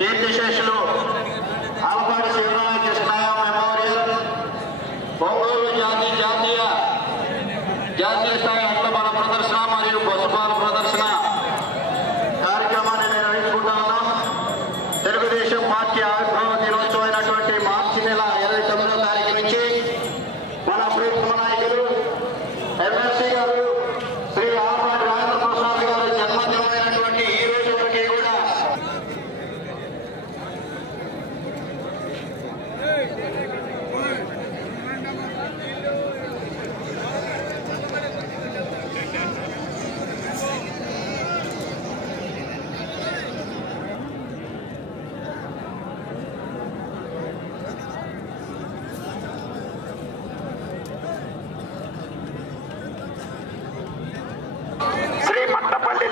కీర్తిశేషులు ఆలపాటి శివరామకృష్ణయ్య మెమోరియల్ ఒంగోలు జాతీయ స్థాయి అట్లబల ప్రదర్శన మరియు పశుపాల ప్రదర్శన కార్యక్రమాన్ని నిర్వహించుకుంటా ఉన్నాం. తెలుగుదేశం పార్టీ ఆవిర్భావ దినోత్సవం అయినటువంటి మార్చి నెల 29వ తారీఖు నుంచి మన ప్రియతమ నాయకులు ఎమ్మెల్సీ గారు శ్రీ ఆలపాటి రాజేంద్ర ప్రసాద్ గారు జన్మదినమైనటువంటి ఈ రోజు వరకు కూడా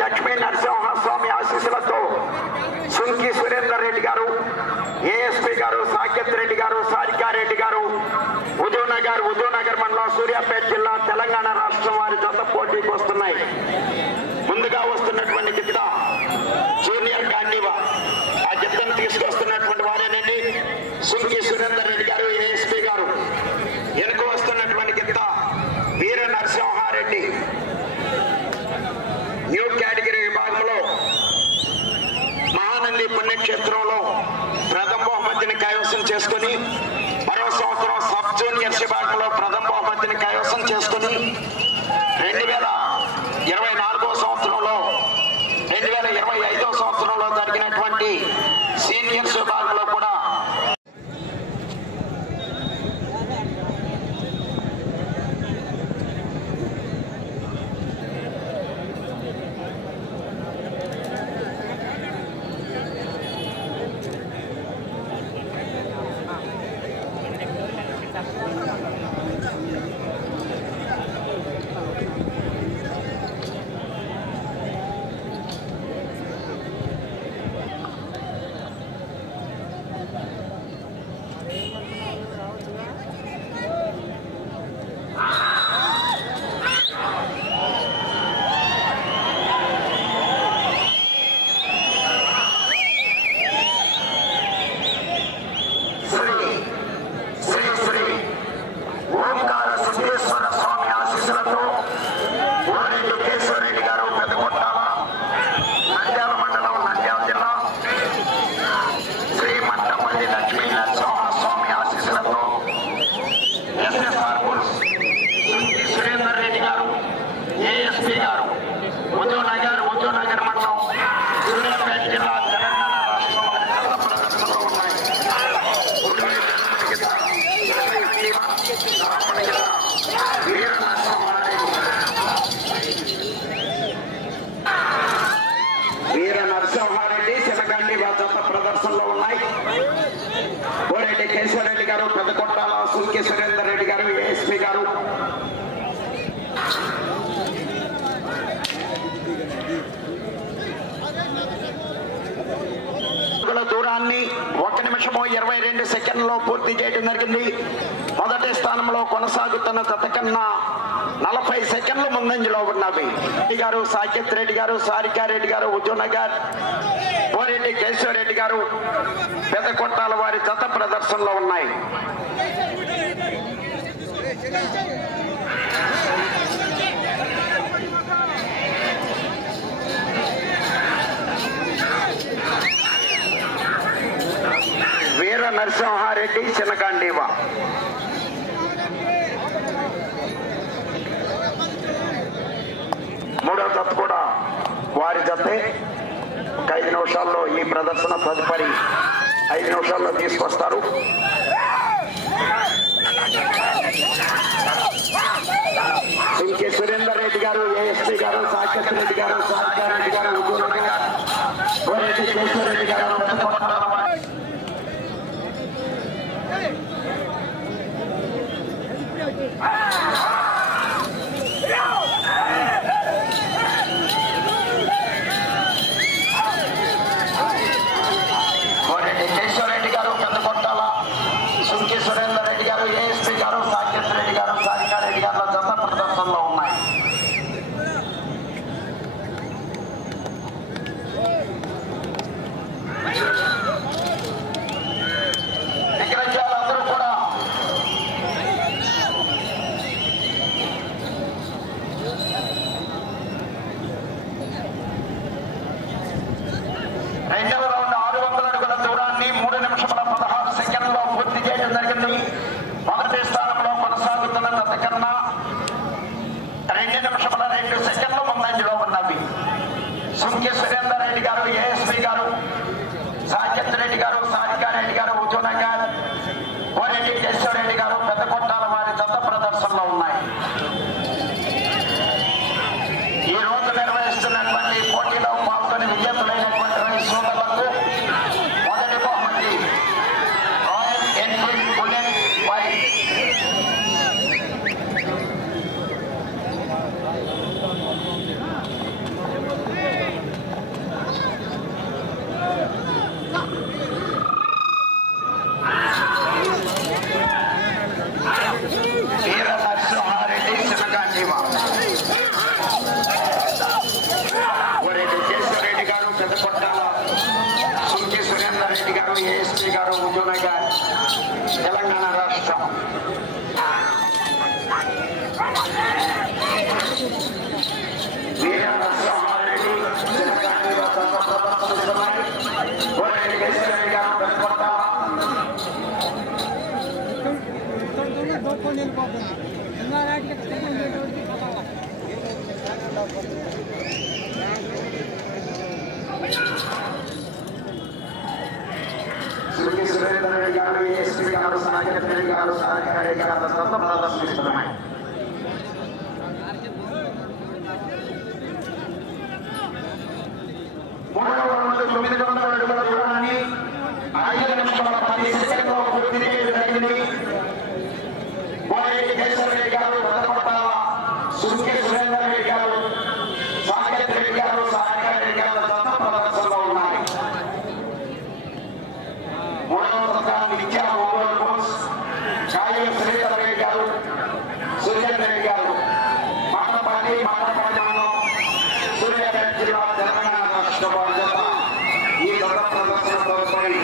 లక్ష్మీ నరసింహస్వామి ఆశీస్సులతో సుంకి సురేందర్ రెడ్డి గారు, ఏఎస్పీ గారు, సాకేత్ రెడ్డి గారు, సారికారెడ్డి గారు, ఉదయనగర్ మండలం, సూర్యాపేట జిల్లా, తెలంగాణ రాష్ట్రం వారి జత పోటీకి వస్తున్నాయి. ముందుగా వస్తున్నటువంటి గిత్త జూనియర్ గాంధీవా. ఆ గిత్తను తీసుకొస్తున్నటువంటి వారేనండి సుంకి సురేందర్ రెడ్డి గారు, ఏఎస్పీ గారు. వెనుక వస్తున్నటువంటి గిత్త వీర నరసింహారెడ్డి. న్యూ కేటగిరీ విభాగంలో మహానంది పుణ్యక్షేత్రంలో ప్రథమ బహుమతిని కైవసం చేసుకుని, మరో సంవత్సరం సబ్ జూనియర్స్ విభాగంలో ప్రథమ బహుమతిని కైవసం చేసుకుని 2024వ సంవత్సరంలో 2025వ సంవత్సరంలో జరిగినటువంటి సీనియర్స్ విభాగంలో కూడా ఉదయనగర్ మండలం, సూర్యాపేట జిల్లా, తెలంగాణ రాష్ట్రం వీర నరసింహారెడ్డి శివగండి జత ప్రదర్శనలో ఉన్నాయి. కోరెడ్డి కేశవరెడ్డి గారు, పెద్దకొట్టాల సుంకి సురేందర్ రెడ్డి గారు, ఏఎస్పీ గారు. దూరాన్ని 1 నిమిషము 22 సెకండ్లలో పూర్తి చేయడం జరిగింది. మొదటి స్థానంలో కొనసాగుతున్న జత కన్నా 40 సెకండ్లు ముందంజలో ఉన్నవి. గారు, సాకేత్ రెడ్డి గారు, సారికారెడ్డి గారు, ఉదయనగర్, కోరెడ్డి కేశవరెడ్డి గారు, పెద్దకొట్టాల వారి జత ప్రదర్శనలో ఉన్నాయి. వీర నరసింహారెడ్డి చిన్నగాండీవా. మూడో జత కూడా వారి జతే. 5 నిమిషాల్లో ఈ ప్రదర్శన తదుపరి 5 నిమిషాల్లో తీసుకొస్తారు. ఇంకే సురేందర్ రెడ్డి గారు, ఏఎస్పీ గారు, సాకేత్ రెడ్డి గారు, సారికారెడ్డి గారు, ఉదయనగర్, కోరెడ్డి కేశవరెడ్డి గారు, కేశవరెడ్డి గారు, పెద్దకొట్టాల సుంకి సురేందర్ రెడ్డి గారు, ఏఎస్పీ గారు, సాకేత్ రెడ్డి గారు, సారికారెడ్డి గారు జత ప్రదర్శనలో ఉన్నాయి. ఏఎస్పీ గారు హుజూర్నగర్ తెలంగాణ రాష్ట్రం. శ్రీ సురేందర్ రెడ్డి గారు ఏఎస్పీ గారు సాగర్ రెడ్డి గారు సాగర్ రెడ్డి గారు ప్రదర్శిస్తున్నాయి. మూడవ రౌండ్ 900 అడుగుల దూరాన్ని 5 నిమిషాల 10 సెకండ్లలో పూర్తి చేయడం జరిగింది. కోనేటి కేశవ రెడ్డి గారు ప్రథమ సుంకి సురేందర్ రెడ్డి గారు సాగర్ రెడ్డి గారు సాగర్ రెడ్డి గారు ప్రదర్శనలో ఉన్నాయి. మూడవ స్థానం నిత్యా ఒంగోలు బోస్ కాయల శ్రీధర్ రెడ్డి గారు సురేందర్ రెడ్డి గారు మానపాటి సూర్యాపేట జిల్లా తెలంగాణ రాష్ట్ర బాధ్యత. ఈ గత ప్రదర్శనతో ప్రదర్శనలు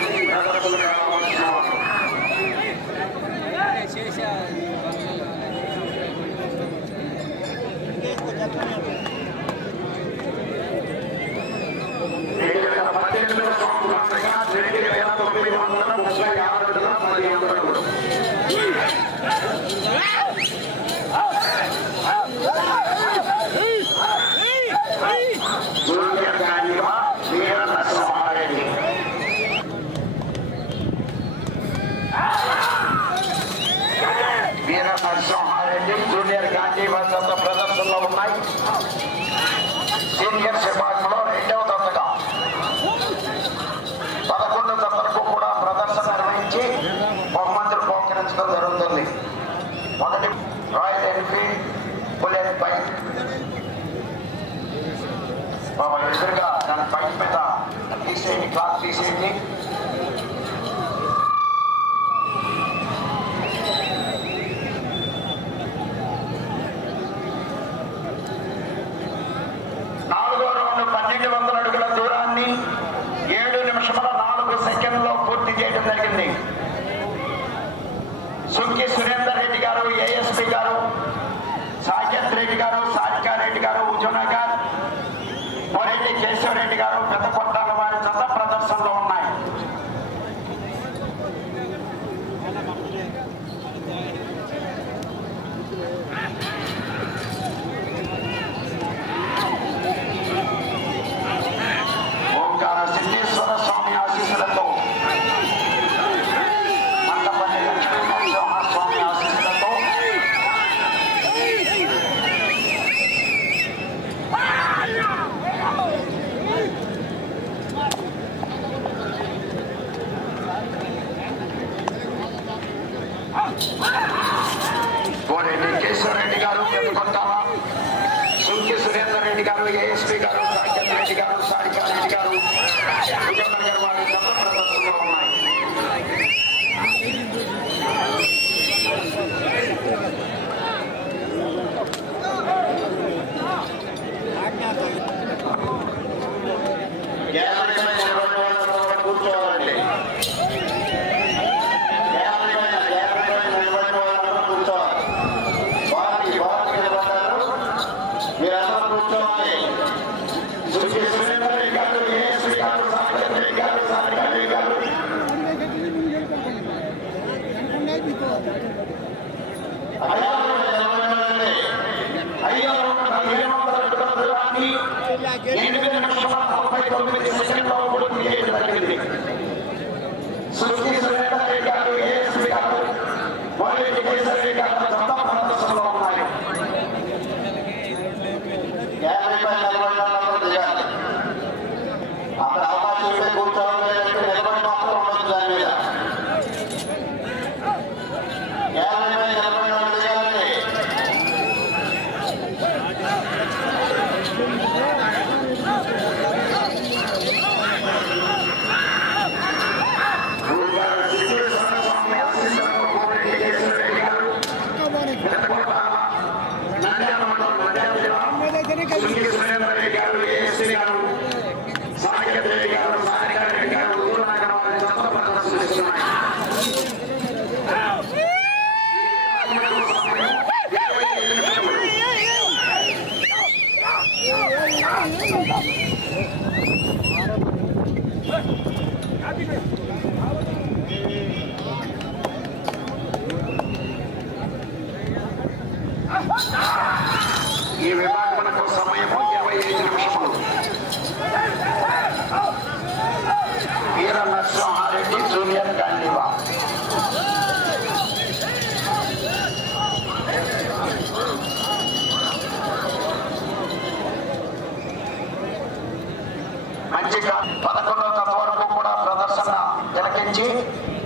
జూనియర్ గాంధీ వద్ద ప్రదర్శనలో ఉన్నాయి. సీనియర్ విభాగంలో రెండవ దశగా 11 దశలకు కూడా ప్రదర్శన నిర్వహించి బహుమతులు పోకరించడం జరుగుతుంది. మొదటి రాయల్ ఎన్ఫీల్డ్ బుల్లెట్ బైక్ ఎదురుగా దాని బైక్ మీద తీసేయండి, క్లాత్ తీసేయండి. నాలుగో రౌండ్ 1200 అడుగుల దూరాన్ని 7 నిమిషముల 4 సెకండ్లో పూర్తి చేయడం జరిగింది. సుంకి సురేందర్ రెడ్డి గారు ఏఎస్పీ గారు సాకేత్ రెడ్డి గారు సారికా రెడ్డి గారు హుజూర్నగర్ కోనేటి కేశవరెడ్డి గారు పెద్ద కొట్టాల వారి జత ప్రదర్శనలో ఉన్నాయి. ఓంకార సిద్ధేశ్వర స్వామి ఆశీస్సులతో మండపల్లి లక్ష్మీనరసింహ స్వామి ఆశీస్సులతో కోనేటి కేశవరెడ్డి గారు పెద్దకొట్టాల, సుంకి సురేందర్ రెడ్డి గారు ఏఎస్పీ గారు సాకేత్ రెడ్డి గారు సారికా రెడ్డి గారు హుజూర్నగర్ వారి జత ప్రదర్శనలో ఉన్నాయి. కూర్చోవాలండి. మీరందరూ కూర్చోవాలి. సుంకి సురేందర్ రెడ్డి గారు ఏఎస్పీ గారు సాకేత్ రెడ్డి గారు సారికా రెడ్డి గారు సుంకి సురేందర్ రెడ్డి గారు ఏఎస్పీ గారు కోనేటి కేశవ రెడ్డి గారు జత ప్రదర్శనలో ఉన్నాయి. 50 చేయాలి. అక్కడ అవకాశం ఉంటే కూర్చోవాలి, నిలబడి మాత్రం ఉండదు. దాని మీద 50 చేయాలి. జూనియర్ గాంధీవా. మంచిగా 11వ తరగతి వరకు కూడా ప్రదర్శన తిలకించి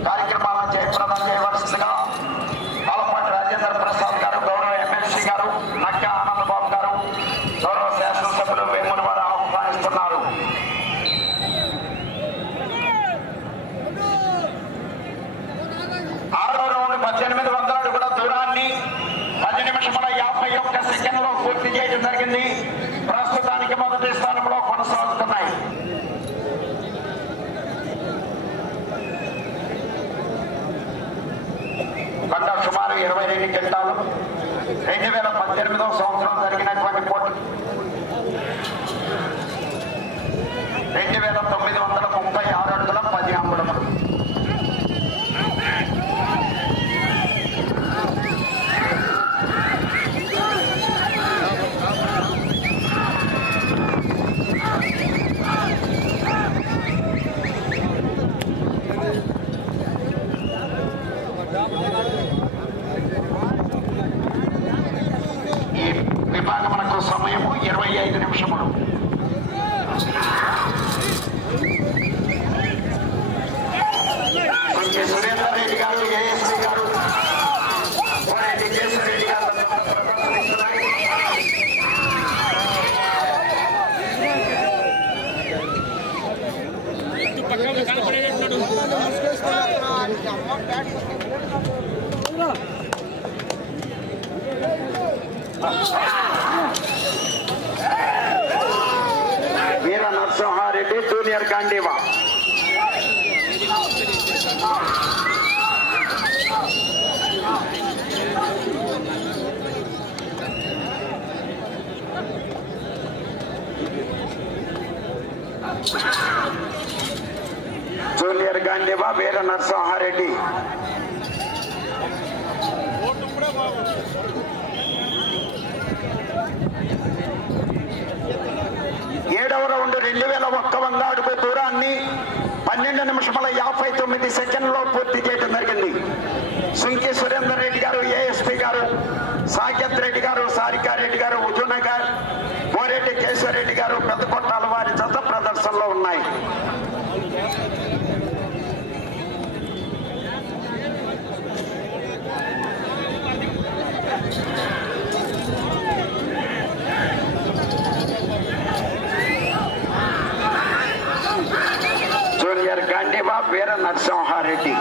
కార్యక్రమాలను జయప్రదం చేయవలసిందిగా పాలపాటి రాజేంద్ర ప్రసాద్ గారు, గౌరవ ఎమ్మెల్సీ గారు, నక్క ఆనందబాబు గారు, గౌరవ శాసనసభ్యులు వేముల వారు ఆహ్వానిస్తున్నారు. ఆరో రౌండ్ 1800 అడుగుల దూరాన్ని 10 నిమిషముల 51 సెకండ్లో పూర్తి చేయడం జరిగింది. ప్రస్తుతానికి మొదటి స్థానంలో కొనసాగుతున్నాయి. పంట సుమారు 22 క్వింటాలు. 2018వ సంవత్సరం జరిగినటువంటి పోటీ 2936 అడుగుల 10 అంగుళములు. ఈ విభాగమునకు సమయము 25 నిమిషములు. సురేందర్ రెడ్డి గారు, ఏఎస్పీ గారు, కేశవరెడ్డి గారు వీర నరసింహారెడ్డి జూనియర్ గాంధీవా. జూనియర్ గాంధీవా, వీర నరసింహారెడ్డి. ఏడవ రౌండ్ 2001 అడుగు దూరాన్ని 12 నిమిషముల 59 సెకండ్లో పూర్తి చేయడం జరిగింది. సుంకి సురేందర్ రెడ్డి గారు, ఏఎస్పీ గారు, సాకేత్ రెడ్డి గారు, సారికారెడ్డి గారు, హుజూర్నగర్, బోరెడ్డి కేశవరెడ్డి గారు, పెద్దకొట్టాల వారి జత ప్రదర్శనలో ఉన్నాయి. జూనియర్ గాంధీవా, వీర నరసింహారెడ్డి.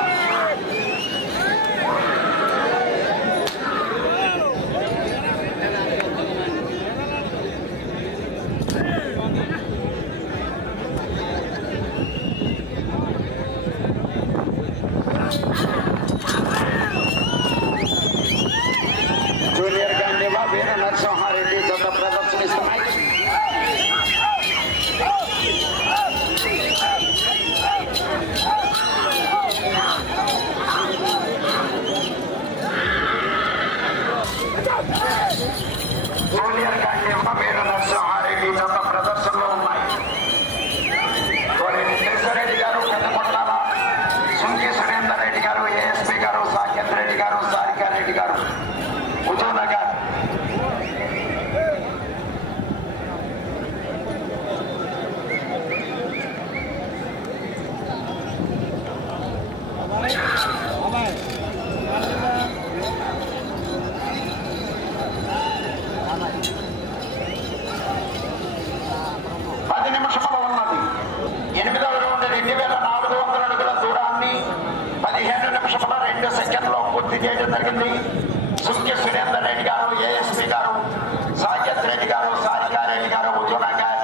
జూనియర్ గాంధీవా, వీర నరసింహారెడ్డి జత ప్రదర్శనిస్తున్నాయి. జూనియర్ గాంధీవా, వీర నరసింహారెడ్డి జత ప్రదర్శనలో ఉన్నాయి. కేశవరెడ్డి గారు, పెద్దకొట్టాల, సుంకి సురేందర్ రెడ్డి గారు, ఏఎస్పీ గారు, సాకేత్ రెడ్డి గారు, సారికారెడ్డి గారు, హుజూర్నగర్. చేయడం జరిగింది. సుంకి సురేందర్ రెడ్డి గారు, ఏఎస్పీ గారు, సాకేత్ రెడ్డి గారు, సారికారెడ్డి గారు, హుజూర్నగర్,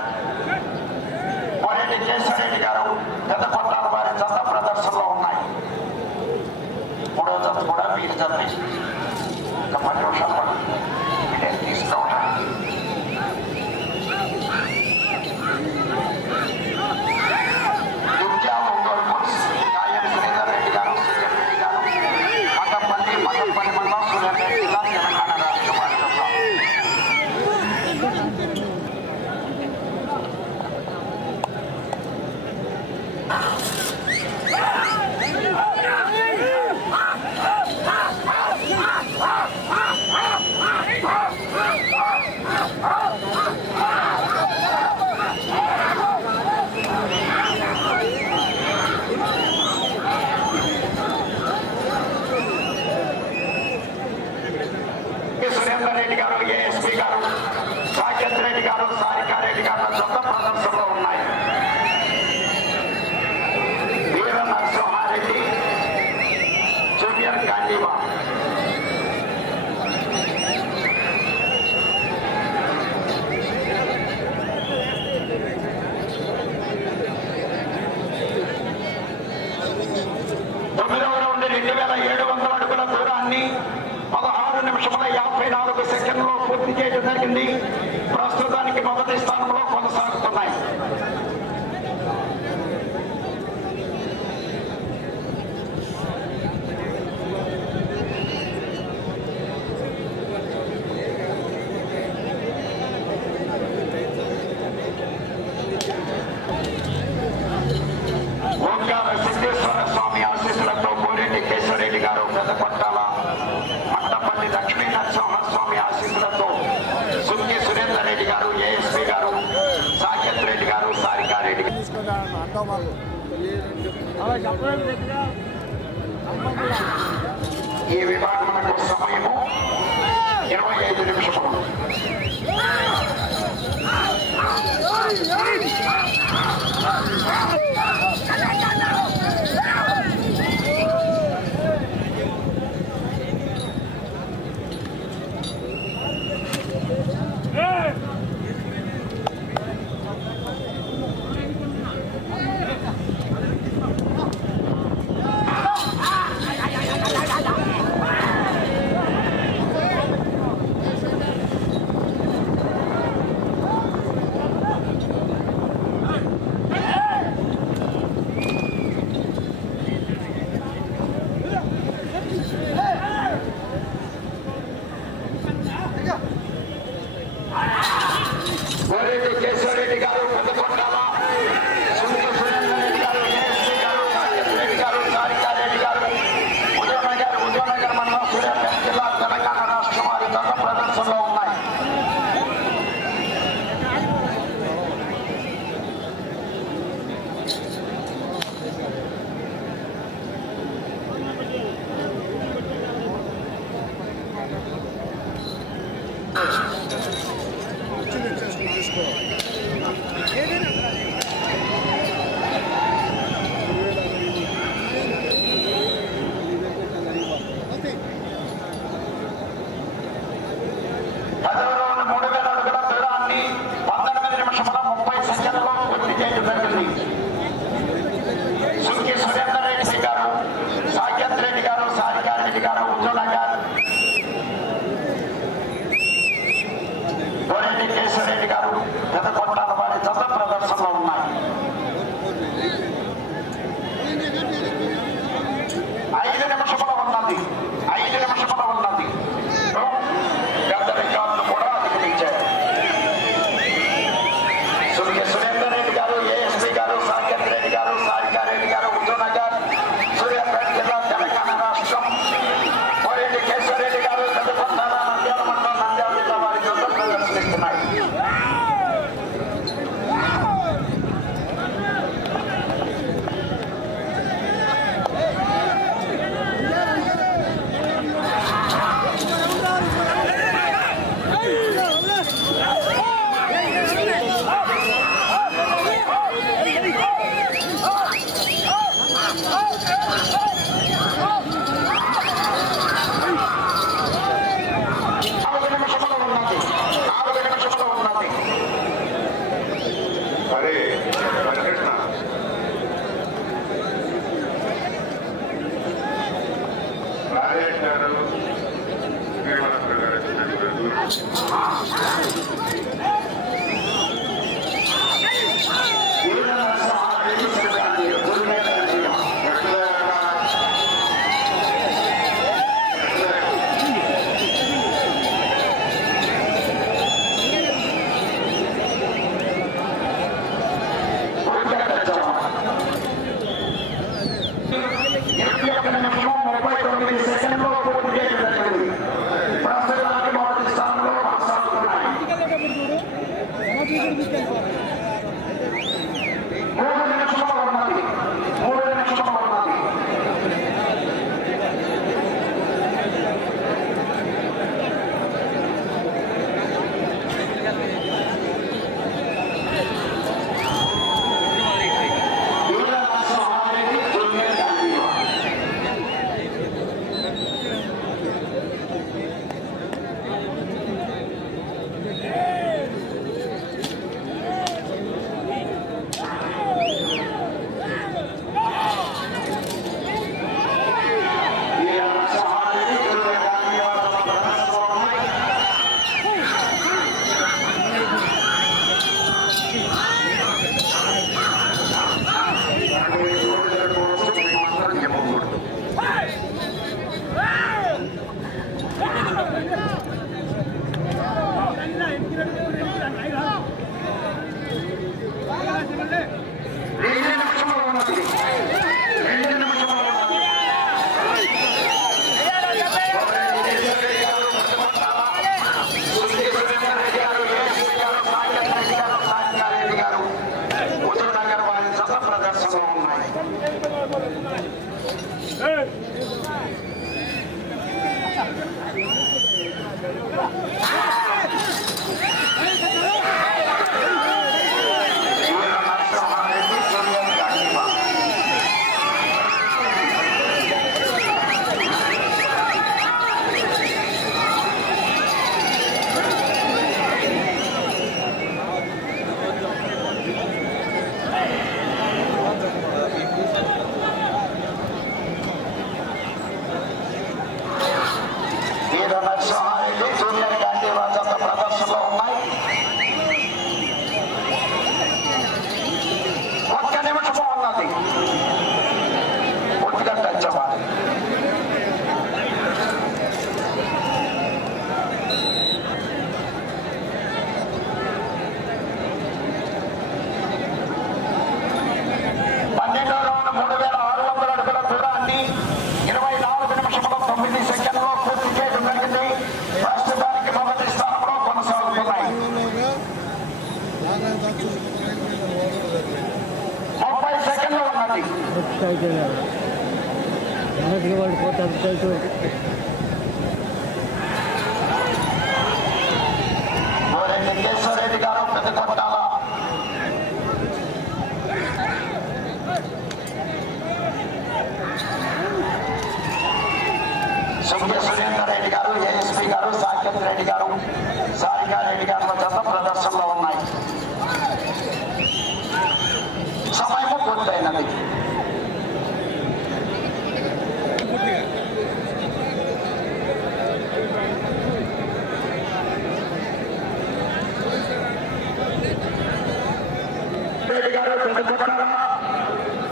బోరెడ్డి కేశవరెడ్డి గారు, పెద్దకొట్టాల వారి జత ప్రదర్శనలో ఉన్నాయి. మూడో జత కూడా వీరి జత. ఇంకా 10 నిమిషాలు తీసుకోవాలి. ఒంగోలు కాయం సురేందర్ రెడ్డి గారు, సుజన్ రెడ్డి గారు, మఠంపల్లి మండలం 3700 అడుగుల దూరాన్ని 16 నిమిషముల 54 సెకండ్లో పూర్తి చేయడం జరిగింది. ప్రస్తుతానికి మొదటి స్థానంలో కొనసాగుతున్నాయి. సిద్ధేశ్వర స్వామి ఆశీస్సులతో పోరెడ్డి కేశవరెడ్డి గారు, పెద్దకొట్టాల మంటపల్లి లక్ష్మీ నరసింహస్వామి ఆశీస్సులతో సుంకి సురేందర్ రెడ్డి గారు, ఏఎస్పీ గారు, సాకేత్ రెడ్డి గారు, సారికారెడ్డి. ఈ విభాగమునకు సమయము 25 నిమిషములు. పోరెడ్డి కేశవరెడ్డి గారు, పెద్దకొట్టాల సుంకి సురేందర్ రెడ్డి గారు, ఏఎస్పీ గారు, సాకేత్ రెడ్డి గారు, సారికారెడ్డి గారు, ఉదయనగర్ మండలం సూర్యాపేట జిల్లా తెలంగాణ రాష్ట్రం వారి గత ప్రదర్శనలో ఉన్నాయి. కేశవరెడ్డి గారు, పెద్దకొట్టాల వారి జత ప్రదర్శనలో ఉన్నాయి. 5 నిమిషముల ఉన్నది. గత రికార్డును కూడా అధిగమించారు. సుంకి సురేందర్ రెడ్డి గారు, ఏఎస్పీ గారు, సాకేత్ రెడ్డి గారు, సారికారెడ్డి గారు, ఉదయనగర్ సూర్యాపేట జిల్లా తెలంగాణ రాష్ట్రం. పోరెడ్డి కేశవరెడ్డి గారు, పెద్దకొట్టాల నంద్యాల మండలం నంద్యాల జిల్లా వారి జత ప్రదర్శనిస్తున్నాయి. అయిపోయినారు మొదటిగా వాళ్ళు పోతారు తెలుసు కేశవరెడ్డి గారు పెద్దకొట్టాల సుంకె సురేందర్ రెడ్డి గారు ఏఎస్పీ గారు సాకేత్ రెడ్డి గారు సారికారెడ్డి గారి వద్ద ప్రదర్శనలో ఉన్నాయి. సమయం పూర్తయినది. రెడ్డి గారు పెద్దకొట్టాల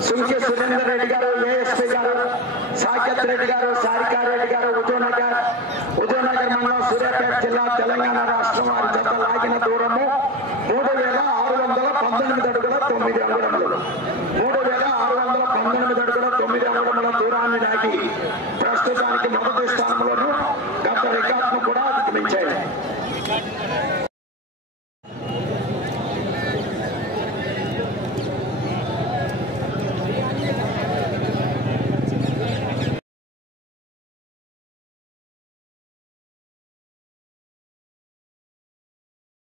సుంకె సురేందర్ రెడ్డి గారు ఏఎస్పీ గారు సాకేత్ రెడ్డి గారు సారికారెడ్డి గారు ఉదయనగర్ మండలం సూర్యాపేట జిల్లా తెలంగాణ రాష్ట్రం వారి జత లాగిన దూరము 3619 అడుగుల 9 అంగుళములు.